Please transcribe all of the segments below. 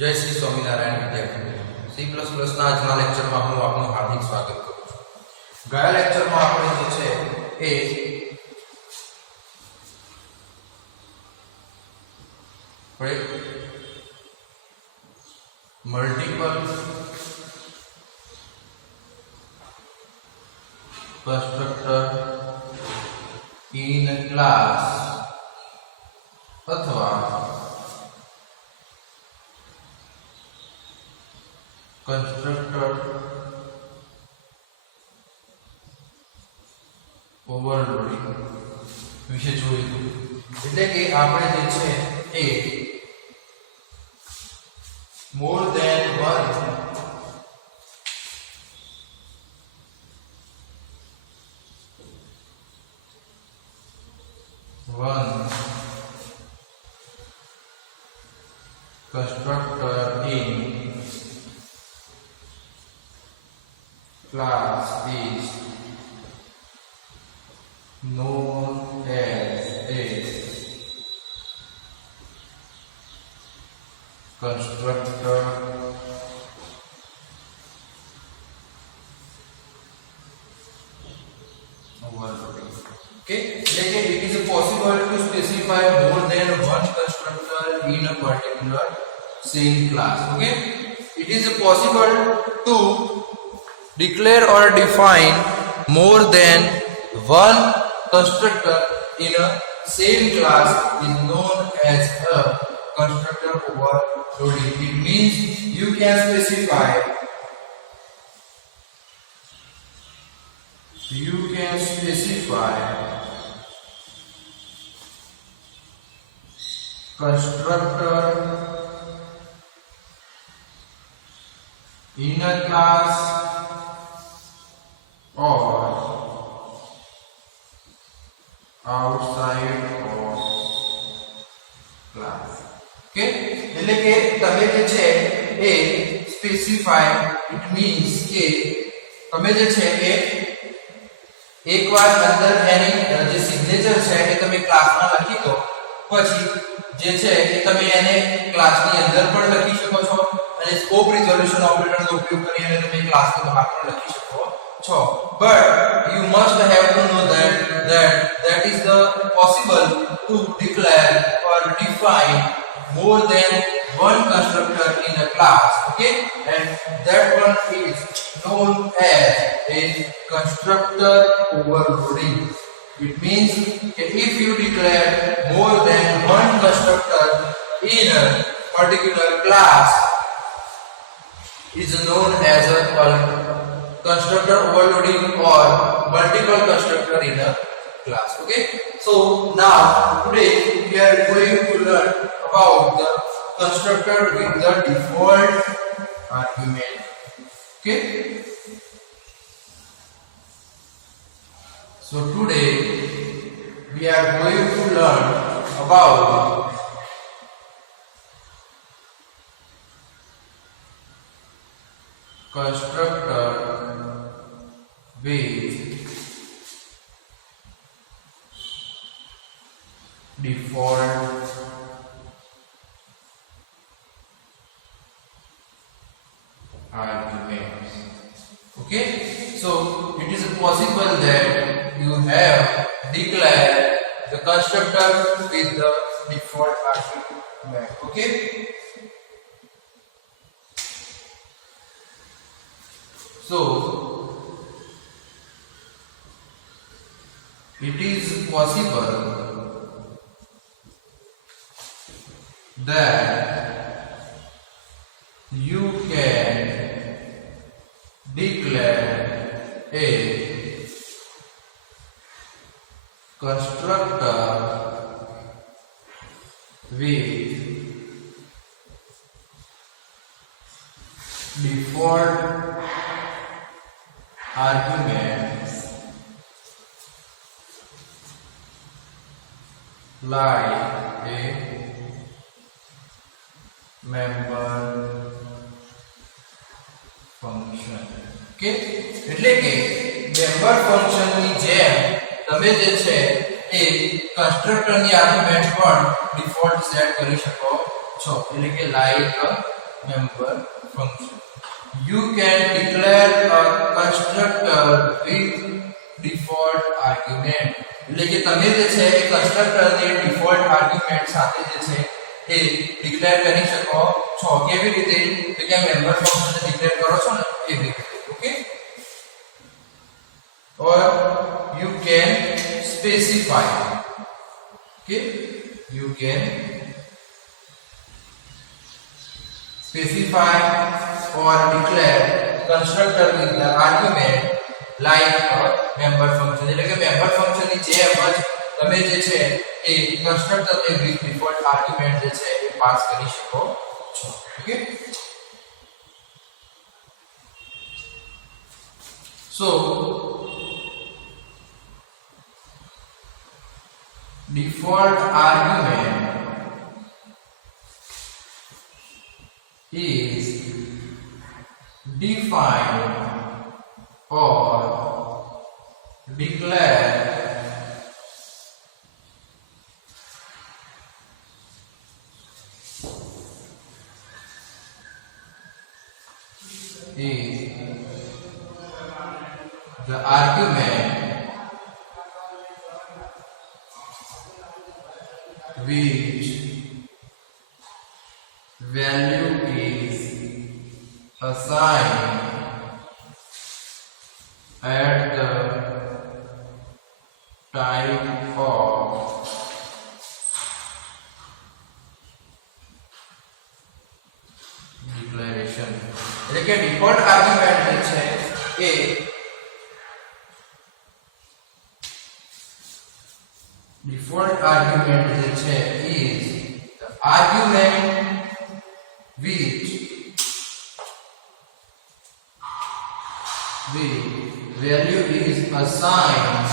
जय श्री स्वामीनारायण विद्यार्थी C plus plus ना આજના લેક્ચરમાં હું આપનું હાર્દિક સ્વાગત કરું છું। ગયા લેક્ચરમાં આપણે જે છે એ મલ્ટીપલ કન્સ્ટ્રક્ટર ઇન ક્લાસ અથવા constructor overloading વિશે જોયું। એટલે કે આપણે જે છે એ more than one constructor in class is known as a constructor overloading। Okay, like it is possible to specify more than one constructor in a particular same class। Okay, it is possible to declare or define more than one constructor in a same class is known as a constructor overloading। It means you can specify constructor in a class or outside of class। Okay, એટલે કે તમે જે છે એ specify it means કે તમે જે છે એ એકવાર અંદર એની જે સિગ્નેચર છે એ તમે ક્લાસમાં લખી દો, પછી જે છે એ તમે એને ક્લાસની અંદર પણ લખી શકો છો અને સ્કોપ રિઝોલ્યુશન ઓપરેટરનો ઉપયોગ કરીને તમે ક્લાસની બહાર પણ લખી શકો છો। but you must have to know that is the possible to declare or define more than one constructor in a class। Okay, and that one is known as a constructor overloading। It means that if you declare more than one constructor in a particular class is known as a constructor overloading or multiple constructor in a class। Okay, so now today we are going to learn about the constructor with the default argument। Okay, so today we are going to learn about constructor with default arguments। Okay, so it is possible that you have declared the constructor with the default argument। Okay, so it is possible that you can declare a constructor with default arguments like a member function। Okay, એટલે કે member function ની જેમ તમે જે છે એ કન્સ્ટ્રક્ટર ની આર્ગ્યુમેન્ટ પણ default set કરી શકો છો। એટલે કે like member function. You can declare a constructor with default argument. એટલે કે તમે જે છે એ કન્સ્ટ્રક્ટર ને ડિફોલ્ટ આર્ગ્યુમેન્ટ સાથે જે છે એ ડિક્લેર કરી શકો છો. કેવી રીતે? તો કે મેમ્બર ફંક્શન ને ડિક્લેર કરો છો ને એવી રીતે. Okay, or you can specify. Okay, you can specify or declare constructor with the argument like a member function. એટલે કે મેમ્બર ફંક્શન ની જેમ જ તમે જે છે એ કન્સ્ટ્રક્ટર ને with default argument જે છે એ પાસ કરી શકો છો. Okay, so default argument is defined or declared is the argument which value is assigned at the time of declaration. એટલે કે ડિફોલ્ટ આર્ગ્યુમેન્ટ જે છે એ default argument જે છે is the argument which the value is assigned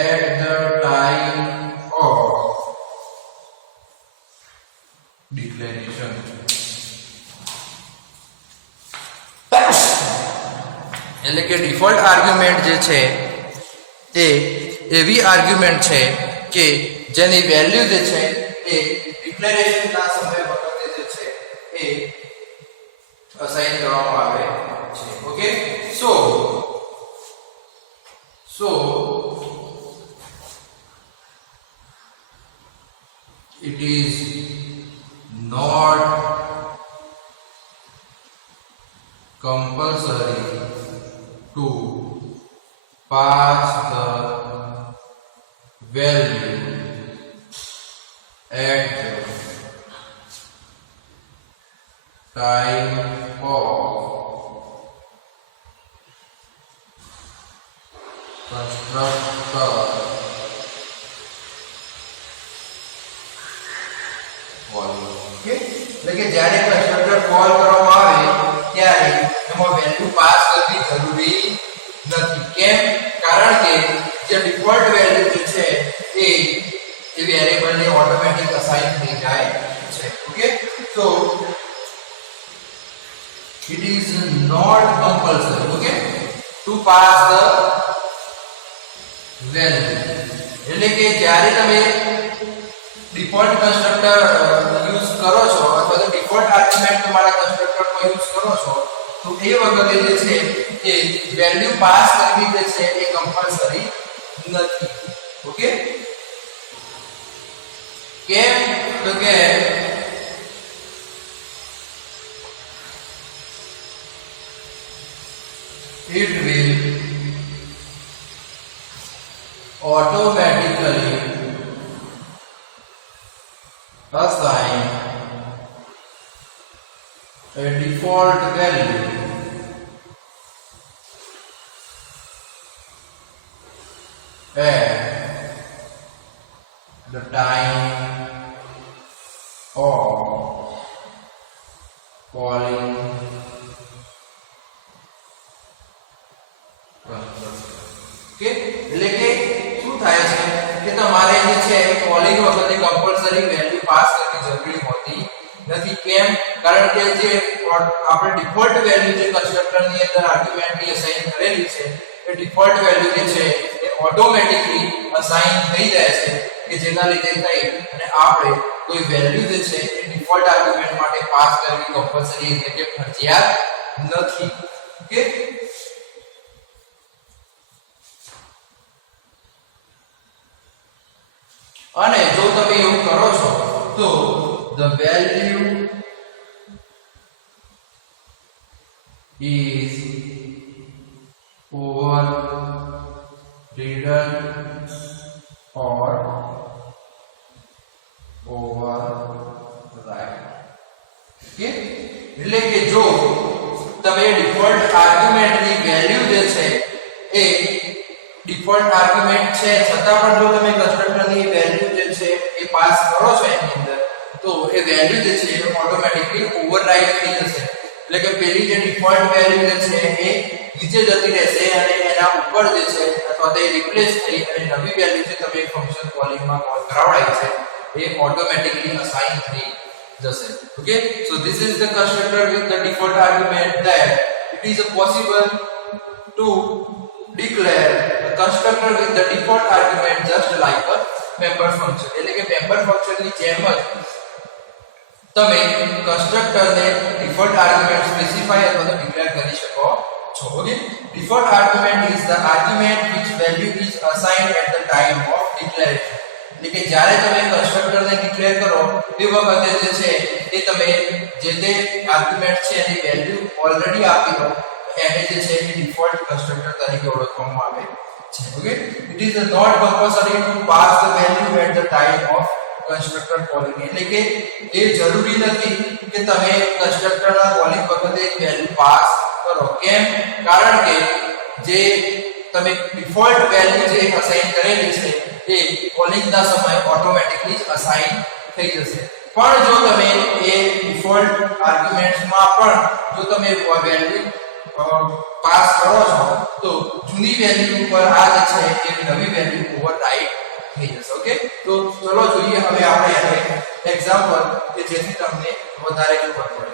at the time of declaration. એટલે કે default argument જે છે એ એવી આર્ગ્યુમેન્ટ છે કે જેની વેલ્યુ જે છે એ ડિક્લેરેશન ના સમય વખતે જે છે એ અસાઇન કરવામાં આવે છે. Okay, so it is not compulsory to pass the value at the time of constructor call. Okay, એટલે કે જ્યારે કન્સ્ટ્રક્ટર કોલ કરવામાં આવે ત્યારે એમાં વેલ્યુ પાસ કરવી જરૂરી નથી. કેમ? કારણ કે જે ડિફોલ્ટ વેલ્યુ જે છે એ વેરીએબલ ને ઓટોમેટિક અસાઇન થઈ જાય છે. Okay, so it is not compulsory, okay, to pass the value. એટલે કે જ્યારે તમે ડિફોલ્ટ કન્સ્ટ્રક્ટર યુઝ કરો છો અથવા તો ડિફોલ્ટ આર્ગ્યુમેન્ટ તમારા કન્સ્ટ્રક્ટરમાં યુઝ કરો છો તો એ વખતે જે છે એ વેલ્યુ પાસ કરવી જે છે એ કમ્પલસરી નથી. ઓકે, કેમ? તો કે it will automatically assign a default value at the time of calling કે એટલે કે શું થાય છે કે તમારે જે છે કોલિંગ વખતે કમ્પલસરી વેલ્યુ પાસ કરવી જરૂરી હોતી નથી. કેમ? કારણ કે જે આપણે ડિફોલ્ટ વેલ્યુ જે કન્સ્ટ્રક્ટર ની અંદર આર્ગ્યુમેન્ટ ની અસાઇન કરેલી છે એ ડિફોલ્ટ વેલ્યુ જે છે એ ઓટોમેટિકલી અસાઇન થઈ જાય છે કે જેના લીધે થઈ અને આપણે કોઈ વેલ્યુ જે છે એ ડિફોલ્ટ આર્ગ્યુમેન્ટ માટે પાસ કરવી કમ્પલસરી એટલે કે ફરજિયાત નથી. ઓકે, અને જો તમે એવું કરો છો તો the value is overridden or override. Okay, એટલે કે જો તમે ડિફોલ્ટ આર્ગ્યુમેન્ટની વેલ્યુ જે છે એ ડિફોલ્ટ આર્ગ્યુમેન્ટ છે છતાં પણ જો તમે કન્સ્ટ્રક્ટરની વેલ્યુ જે છે એ પાસ કરો છો એની અંદર તો એ વેલ્યુ જે છે એ ઓટોમેટિકલી ઓવરરાઈડ થઈ જશે. એટલે કે પેલી જે ડિફોલ્ટ વેલ્યુ જે છે એ નીચે જતી રહેશે અને એના ઉપર જે છે અથવા તો એ રિપ્લેસ થઈ અને નવી વેલ્યુ જે તમે ફંક્શન કોલિંગમાં કોલ કરાવડાવી છે એ ઓટોમેટિકલી અસાઇન થઈ જશે. Okay, so this is the constructor with the default argument that it is possible to declare a constructor with the default argument just like a member function. એટલે કે member function ની જેમ જ તમે constructor ને default argument specify અથવા તો declare કરી શકો છો. Okay, default argument is the argument which value is assigned at the time of declaration. એટલે કે જ્યારે તમે કન્સ્ટ્રક્ટર ને ડિક્લેર કરો એ વખતે જે છે એ તમે જે તે આર્ગ્યુમેન્ટ છે એની વેલ્યુ ઓલરેડી આપી દો એને જે છે એ ડિફોલ્ટ કન્સ્ટ્રક્ટર તરીકે ઓળખવામાં આવે છે. Okay, it is not compulsory to pass the value at the time of constructor calling. એટલે કે એ જરૂરી નથી કે તમે કન્સ્ટ્રક્ટરના કોલિંગ વખતે જ વેલ્યુ પાસ કરો. કેમ? કારણ કે જે તમે ડિફોલ્ટ વેલ્યુ જે અસાઇન કરેલી છે એ કોલિંગ ના સમયે ઓટોમેટિકલી જ અસાઇન થઈ જશે. પણ જો તમે એ ડિફોલ્ટ આર્ગ્યુમેન્ટ્સ માં પણ જો તમે વેલ્યુ પાસ કરો છો તો જૂની વેલ્યુ ઉપર આ જે છે એ નવી વેલ્યુ ઓવરરાઈડ થઈ જશે. ઓકે, તો ચલો જોઈએ હવે આપણે એક્ઝામ્પલ કે જેથી તમને વધારે ખબર પડે.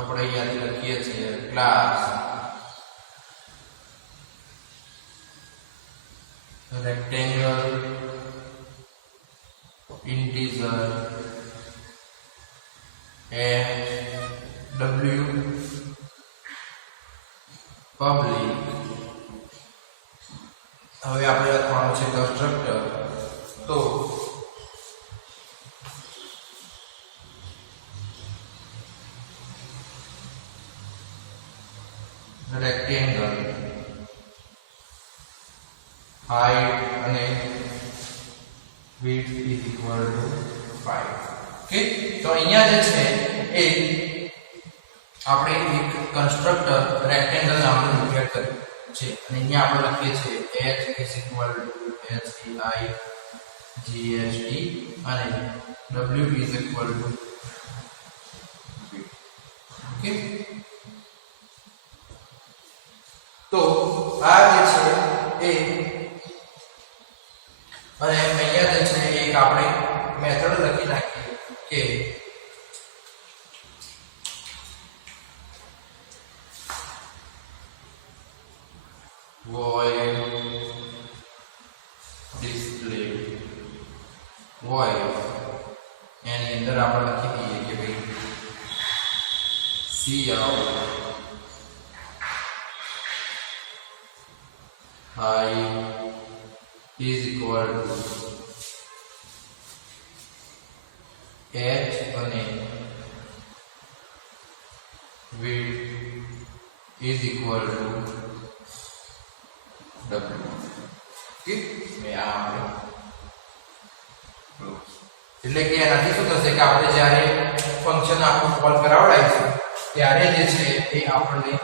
આપણે અહીંયાથી લખીએ છીએ class rectangle integer w public. હવે આપણે લખવાનું છે કન્સ્ટ્રક્ટર. તો રેક્ટેંગલ height અને width is equal to 5. ઓકે, તો અહીંયા જે છે એ આપણે એક કન્સ્ટ્રક્ટર રેક્ટેંગલ નામનું ડિક્લેર કર્યું છે અને અહીંયા આપણે લખીએ છીએ h is equal to HEI GHT અને w is equal to okay. તો આ જે છે એ અને અહીંયા જે છે એક આપણે મેથડ લખી નાખીએ કે void display void એની અંદર આપણે લખી દઈએ કે ભાઈ cout height is equal to h અને width is equal to w. Okay, મે આ આપણે એટલે કે એનાથી શું થશે કે આપણે જ્યારે ફંક્શન આખું કોલ કરાવડાવીશું ત્યારે જે છે એ આપણને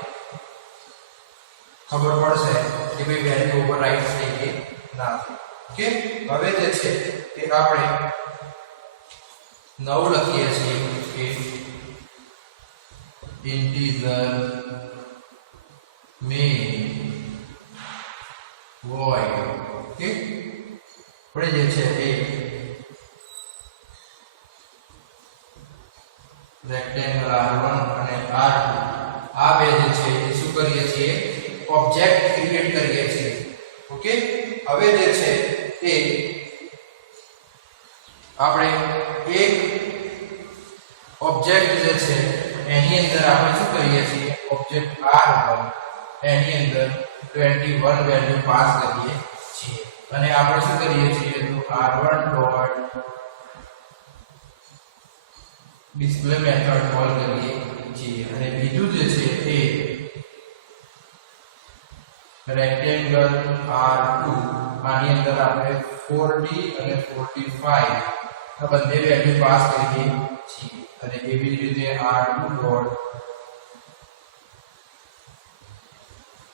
ખબર પડશે કે ભાઈ વેલ્યુ ઓવરરાઈડ થઈ ગઈ નથી. ઓકે, હવે જે છે એ આપણે નવું લખીએ છીએ કે integer main void. ઓકે, આપણે જે છે એ રેક્ટેંગલ R1 અને R2 આ બે જે છે એ શું કરીએ છીએ, ઓબ્જેક્ટ ક્રિએટ કરીએ છીએ. ઓકે, હવે જે છે એ આપણે એક ઓબ્જેક્ટ જે છે એની અંદર આપણે શું કરીએ છીએ, ઓબ્જેક્ટ R1 એની અંદર 21 વેલ્યુ પાસ કરીએ છીએ અને આપણે શું કરીએ છીએ તો R1 dot display method call કરીએ છીએ અને બીજું જે છે એ રેક્ટેંગલ R2 આની અંદર આપણે 40 અને 45 આ બંને વેલ્યુ પાસ કરીએ છીએ અને એવી જ રીતે R2 dot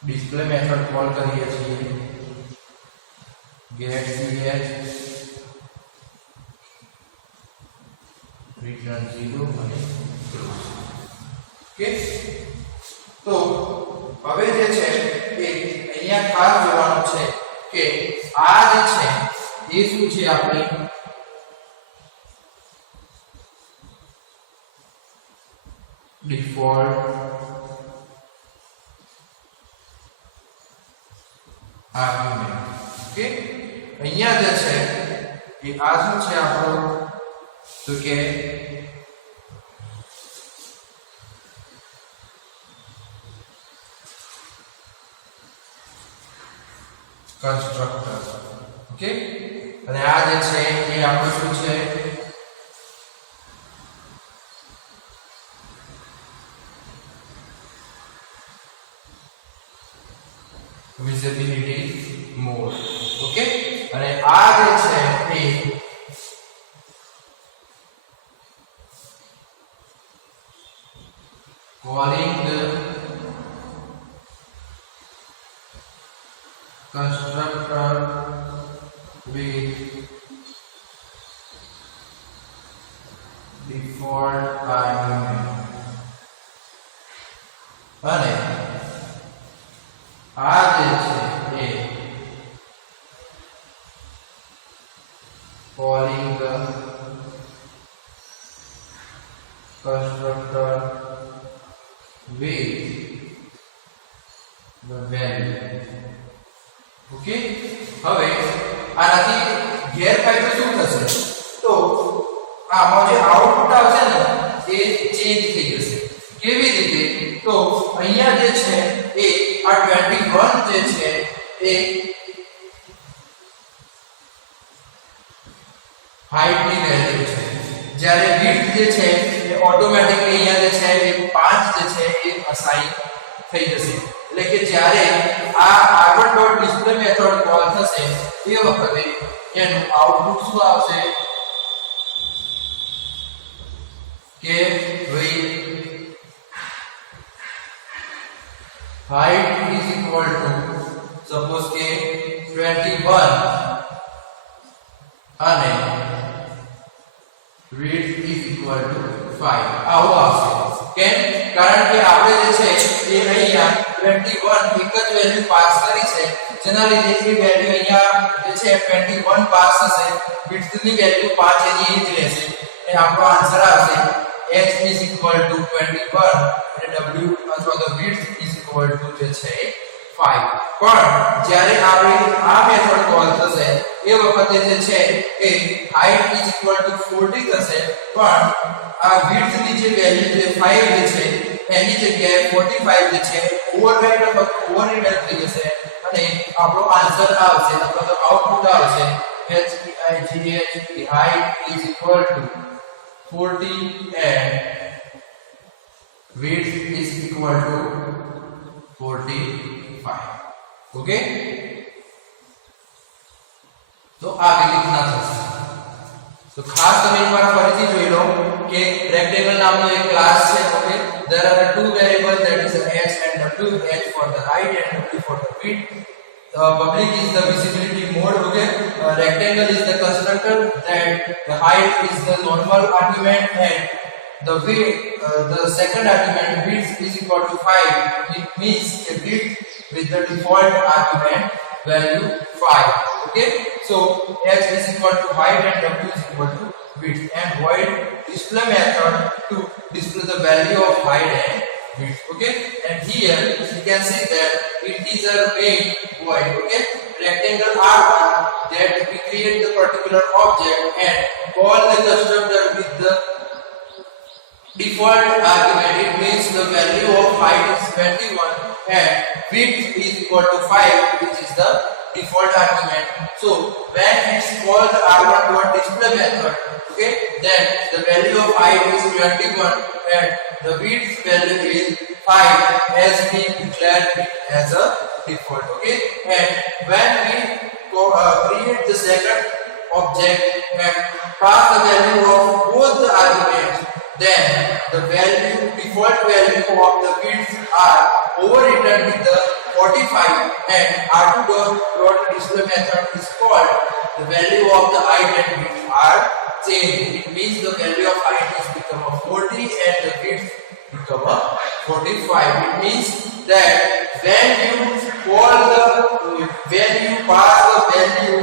display method call કરીએ છીએ get ch return 0 અને close. ઓકે, તો હવે જે છે એ અહીંયા ખાસ જોવાનું છે કે આ જે છે એ શું છે, આપણી ડિફોલ્ટ આર્ગ્યુમેન્ટ. ઓકે, અહીંયા જે છે એ આ શું છે આપણો તો કે કન્સ્ટ્રક્ટર. ઓકે, અને આ જે છે એ આપણું શું છે, visibility mode. ઓકે, અને આ જે છે એ calling the constructor with default argument. અને આ જે છે એ calling the constructor with the value. Okay, હવે આનાથી ગેરફાયદો શું થશે તો આમાં જે આઉટપુટ આવશે ને એ ચેન્જ થઈ જશે. કેવી રીતે તો અહીંયા જે છે એ આ 21 જે છે એ હાઈટ ની વેલ્યુ છે, જ્યારે વિડ્થ જે છે એ ઓટોમેટિકલી અહીંયા જે છે એ 5 જે છે એ અસાઇન થઈ જશે. એટલે કે જ્યારે આ R1 dot display method call થશે એ વખતે એનું આઉટપુટ શું આવશે કે ભાઈ height is equal to suppose કે 21 અને width is equal to 5 આવું આવશે. કેમ? કારણ કે આપણે જે છે એ અહીંયા 21 એક જ વેલ્યુ પાસ કરી છે, જેના લીધે એ વેલ્યુ અહીંયા જે છે 21 પાસ થશે, width ની વેલ્યુ 5 એની જ રહેશે અને આપણો આન્સર આવશે h is equal to 21 અને w અથવા તો width is equal to જે છે 5. પણ જ્યારે આપણે આ મેથડ કોલ થશે એ વખતે જે છે એ height is equal to 40 થશે, પણ આ width ની જે વેલ્યુ છે 5 જે છે એની જગ્યાએ 45 જે છે ઓવરરાઈડ અથવા ઓવરરાઈડ થઈ જશે અને આપણો આન્સર આવશે અથવા તો આઉટપુટ આવશે height is equal to 40 and width is equal to 45. ઓકે, તો આ રીતના થશે. તો ખાસ તમે એકવાર ફરીથી જોઈ લો કે રેક્ટેંગલ નામનો એક ક્લાસ છે. Okay, there are two variables that is h and w, h for the height and w for the width. Public is the visibility mode. Okay, rectangle is the constructor, that the height is the normal argument and the second argument width is equal to 5, it means a width with the default argument value 5. Okay, so h is equal to height and w is equal to width, and void display method to display the value of height and width. Okay, and here you can see that integer main void. Okay, rectangle R1 that we create the particular object and call the constructor with the default argument. It means the value of height is 21 and width is equal to 5, which is the default argument. So when it's called R1.display method, okay, then the value of height is 21 and the width value is 5 as we declared it as a default. Okay, and when we create the second object and pass the value of both the arguments, then the default value of the width are overwritten with the 45 and R2.display method is called. The value of the height and width are changed. It means the value of height is become a 40 and the width become a 45. It means that when you pass the value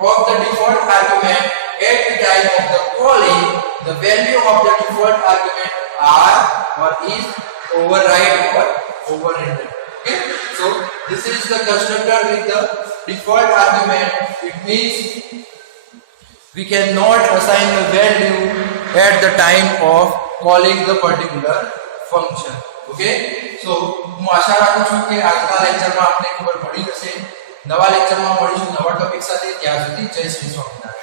of the default argument at the time of the calling, the value of the default argument are or is override or overridden. Okay, so this is the constructor with the default argument. It means we cannot assign the value at the time of calling the particular function. Okay, so હું આશા રાખું છું કે આજના લેક્ચરમાં આપને ખબર પડી હશે. નવા લેક્ચરમાં મળીશું નવા ટોપિક સાથે. ત્યાં સુધી જય શ્રી સ્વામિનારાયણ.